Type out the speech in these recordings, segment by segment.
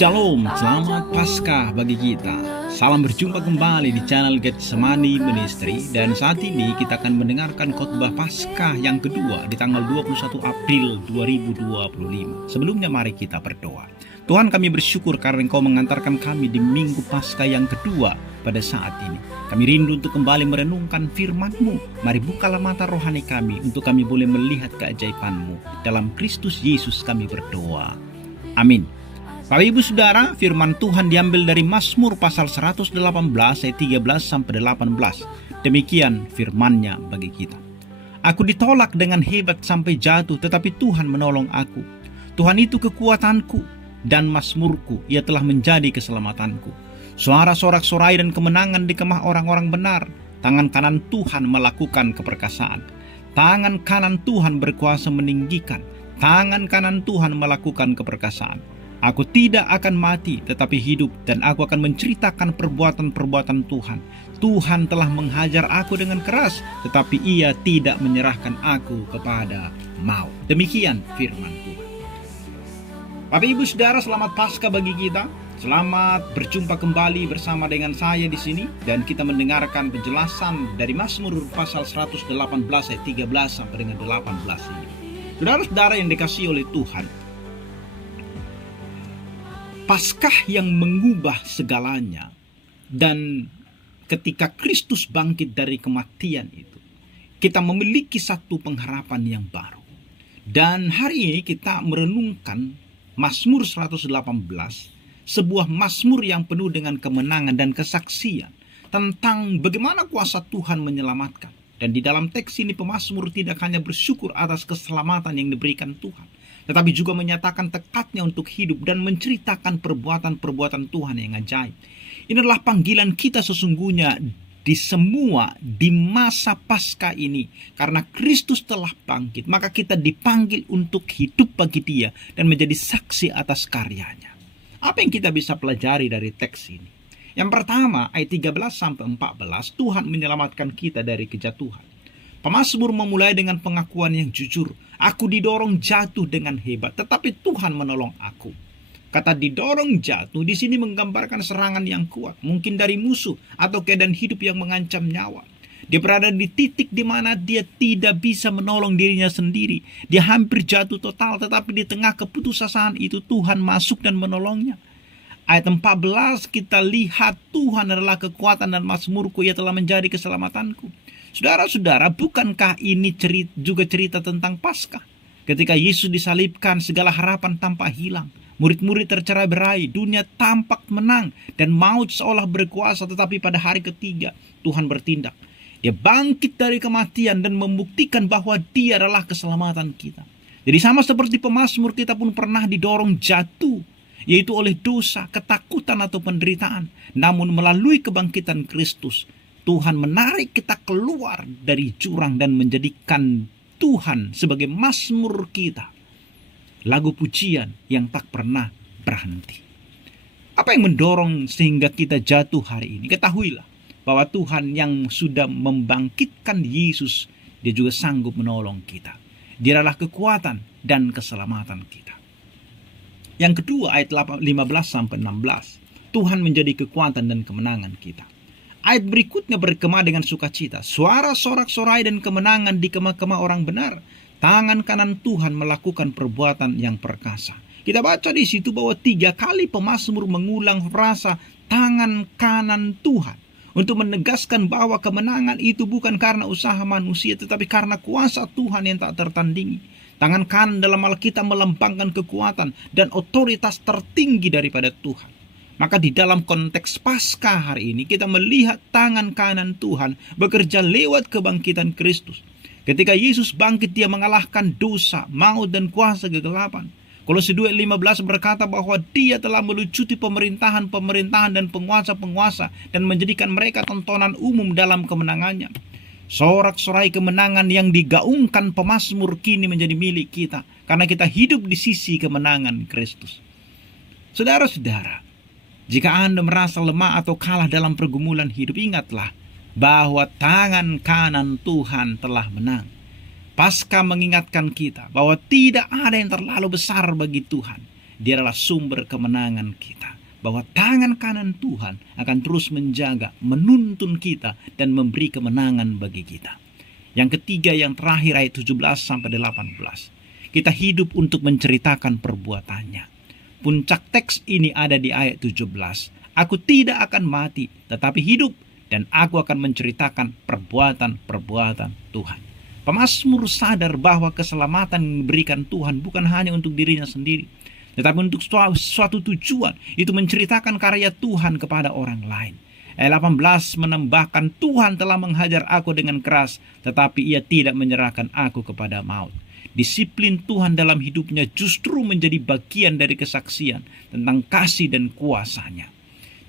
Shalom, selamat Paskah bagi kita. Salam berjumpa kembali di channel Getsemani Ministry. Dan saat ini kita akan mendengarkan khotbah Paskah yang kedua di tanggal 21 April 2025. Sebelumnya mari kita berdoa. Tuhan, kami bersyukur karena Engkau mengantarkan kami di Minggu Paskah yang kedua pada saat ini. Kami rindu untuk kembali merenungkan firman-Mu. Mari bukalah mata rohani kami untuk kami boleh melihat keajaiban-Mu. Dalam Kristus Yesus kami berdoa. Amin. Bapak Ibu Saudara, firman Tuhan diambil dari Mazmur pasal 118 ayat 13 sampai 18. Demikian firman-Nya bagi kita. Aku ditolak dengan hebat sampai jatuh, tetapi Tuhan menolong aku. Tuhan itu kekuatanku dan mazmurku, Ia telah menjadi keselamatanku. Suara sorak-sorai dan kemenangan di kemah orang-orang benar. Tangan kanan Tuhan melakukan keperkasaan. Tangan kanan Tuhan berkuasa meninggikan. Tangan kanan Tuhan melakukan keperkasaan. Aku tidak akan mati tetapi hidup, dan aku akan menceritakan perbuatan-perbuatan Tuhan. Tuhan telah menghajar aku dengan keras, tetapi Ia tidak menyerahkan aku kepada maut. Demikian firman Tuhan. Bapak Ibu Saudara, selamat Paskah bagi kita. Selamat berjumpa kembali bersama dengan saya di sini, dan kita mendengarkan penjelasan dari Mazmur pasal 118 ayat 13 sampai dengan 18 ini. Saudara-saudara yang dikasihi oleh Tuhan, Paskah yang mengubah segalanya, dan ketika Kristus bangkit dari kematian itu, kita memiliki satu pengharapan yang baru. Dan hari ini kita merenungkan Mazmur 118, sebuah mazmur yang penuh dengan kemenangan dan kesaksian tentang bagaimana kuasa Tuhan menyelamatkan. Dan di dalam teks ini pemazmur tidak hanya bersyukur atas keselamatan yang diberikan Tuhan, tetapi juga menyatakan tekadnya untuk hidup dan menceritakan perbuatan-perbuatan Tuhan yang ajaib. Ini adalah panggilan kita sesungguhnya di masa Paskah ini. Karena Kristus telah bangkit, maka kita dipanggil untuk hidup bagi Dia dan menjadi saksi atas karyanya. Apa yang kita bisa pelajari dari teks ini? Yang pertama, ayat 13-14, Tuhan menyelamatkan kita dari kejatuhan. Pemazmur memulai dengan pengakuan yang jujur. Aku didorong jatuh dengan hebat, tetapi Tuhan menolong aku. Kata didorong jatuh di sini menggambarkan serangan yang kuat, mungkin dari musuh atau keadaan hidup yang mengancam nyawa. Dia berada di titik di mana dia tidak bisa menolong dirinya sendiri. Dia hampir jatuh total, tetapi di tengah keputusasaan itu Tuhan masuk dan menolongnya. Ayat 14 kita lihat Tuhan adalah kekuatan dan mazmurku, Ia telah menjadi keselamatanku. Saudara-saudara, bukankah ini juga cerita tentang Paskah? Ketika Yesus disalibkan, segala harapan tampak hilang. Murid-murid tercerai-berai, dunia tampak menang, dan maut seolah berkuasa. Tetapi pada hari ketiga, Tuhan bertindak. Dia bangkit dari kematian dan membuktikan bahwa Dia adalah keselamatan kita. Jadi sama seperti pemazmur, kita pun pernah didorong jatuh, yaitu oleh dosa, ketakutan atau penderitaan. Namun melalui kebangkitan Kristus, Tuhan menarik kita keluar dari jurang dan menjadikan Tuhan sebagai mazmur kita. Lagu pujian yang tak pernah berhenti. Apa yang mendorong sehingga kita jatuh hari ini? Ketahuilah bahwa Tuhan yang sudah membangkitkan Yesus, Dia juga sanggup menolong kita. Dia adalah kekuatan dan keselamatan kita. Yang kedua, ayat 15-16. Tuhan menjadi kekuatan dan kemenangan kita. Ayat berikutnya bergema dengan sukacita. Suara sorak-sorai dan kemenangan di kemah-kemah orang benar. Tangan kanan Tuhan melakukan perbuatan yang perkasa. Kita baca di situ bahwa 3 kali pemazmur mengulang frasa tangan kanan Tuhan, untuk menegaskan bahwa kemenangan itu bukan karena usaha manusia, tetapi karena kuasa Tuhan yang tak tertandingi. Tangan kanan dalam Alkitab melambangkan kekuatan dan otoritas tertinggi daripada Tuhan. Maka di dalam konteks Paskah hari ini kita melihat tangan kanan Tuhan bekerja lewat kebangkitan Kristus. Ketika Yesus bangkit, Dia mengalahkan dosa, maut, dan kuasa kegelapan. Kolose 2:15 berkata bahwa Dia telah melucuti pemerintahan-pemerintahan dan penguasa-penguasa dan menjadikan mereka tontonan umum dalam kemenangannya. Sorak-sorai kemenangan yang digaungkan pemazmur kini menjadi milik kita, karena kita hidup di sisi kemenangan Kristus. Saudara-saudara, jika Anda merasa lemah atau kalah dalam pergumulan hidup, ingatlah bahwa tangan kanan Tuhan telah menang. Paskah mengingatkan kita bahwa tidak ada yang terlalu besar bagi Tuhan. Dia adalah sumber kemenangan kita. Bahwa tangan kanan Tuhan akan terus menjaga, menuntun kita, dan memberi kemenangan bagi kita. Yang ketiga, yang terakhir, ayat 17-18. Kita hidup untuk menceritakan perbuatannya. Puncak teks ini ada di ayat 17. Aku tidak akan mati, tetapi hidup, dan aku akan menceritakan perbuatan-perbuatan Tuhan. Pemazmur sadar bahwa keselamatan yang diberikan Tuhan bukan hanya untuk dirinya sendiri, tetapi untuk suatu tujuan, itu menceritakan karya Tuhan kepada orang lain. Ayat 18 menambahkan, Tuhan telah menghajar aku dengan keras, tetapi ia tidak menyerahkan aku kepada maut. Disiplin Tuhan dalam hidupnya justru menjadi bagian dari kesaksian tentang kasih dan kuasa-Nya.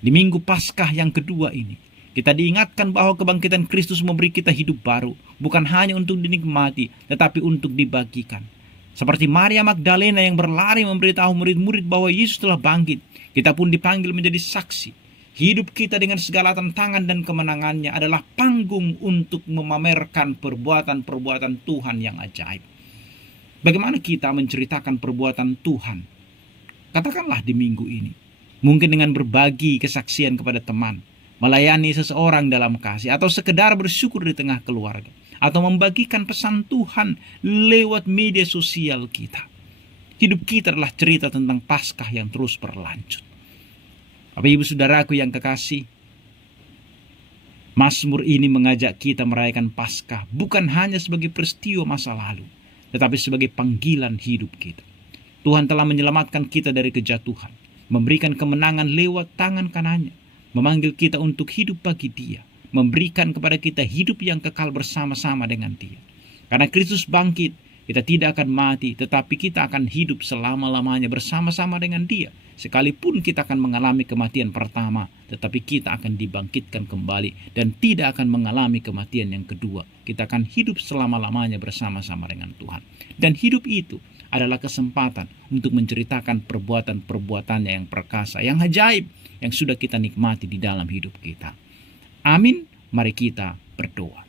Di Minggu Paskah yang kedua ini, kita diingatkan bahwa kebangkitan Kristus memberi kita hidup baru, bukan hanya untuk dinikmati, tetapi untuk dibagikan. Seperti Maria Magdalena yang berlari memberitahu murid-murid bahwa Yesus telah bangkit, kita pun dipanggil menjadi saksi. Hidup kita dengan segala tantangan dan kemenangannya adalah panggung untuk memamerkan perbuatan-perbuatan Tuhan yang ajaib. Bagaimana kita menceritakan perbuatan Tuhan? Katakanlah di minggu ini. Mungkin dengan berbagi kesaksian kepada teman, melayani seseorang dalam kasih, atau sekedar bersyukur di tengah keluarga, atau membagikan pesan Tuhan lewat media sosial kita. Hidup kita adalah cerita tentang Paskah yang terus berlanjut. Bapak Ibu Saudaraku yang kekasih, Mazmur ini mengajak kita merayakan Paskah bukan hanya sebagai peristiwa masa lalu, tetapi sebagai panggilan hidup kita. Tuhan telah menyelamatkan kita dari kejatuhan, memberikan kemenangan lewat tangan kanannya, memanggil kita untuk hidup bagi Dia, memberikan kepada kita hidup yang kekal bersama-sama dengan Dia. Karena Kristus bangkit, kita tidak akan mati, tetapi kita akan hidup selama-lamanya bersama-sama dengan Dia. Sekalipun kita akan mengalami kematian pertama, tetapi kita akan dibangkitkan kembali dan tidak akan mengalami kematian yang kedua. Kita akan hidup selama-lamanya bersama-sama dengan Tuhan. Dan hidup itu adalah kesempatan untuk menceritakan perbuatan-perbuatannya yang perkasa, yang ajaib, yang sudah kita nikmati di dalam hidup kita. Amin. Mari kita berdoa.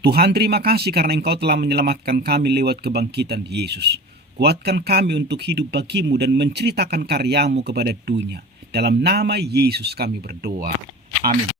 Tuhan, terima kasih karena Engkau telah menyelamatkan kami lewat kebangkitan Yesus. Kuatkan kami untuk hidup bagi-Mu dan menceritakan karya-Mu kepada dunia. Dalam nama Yesus kami berdoa. Amin.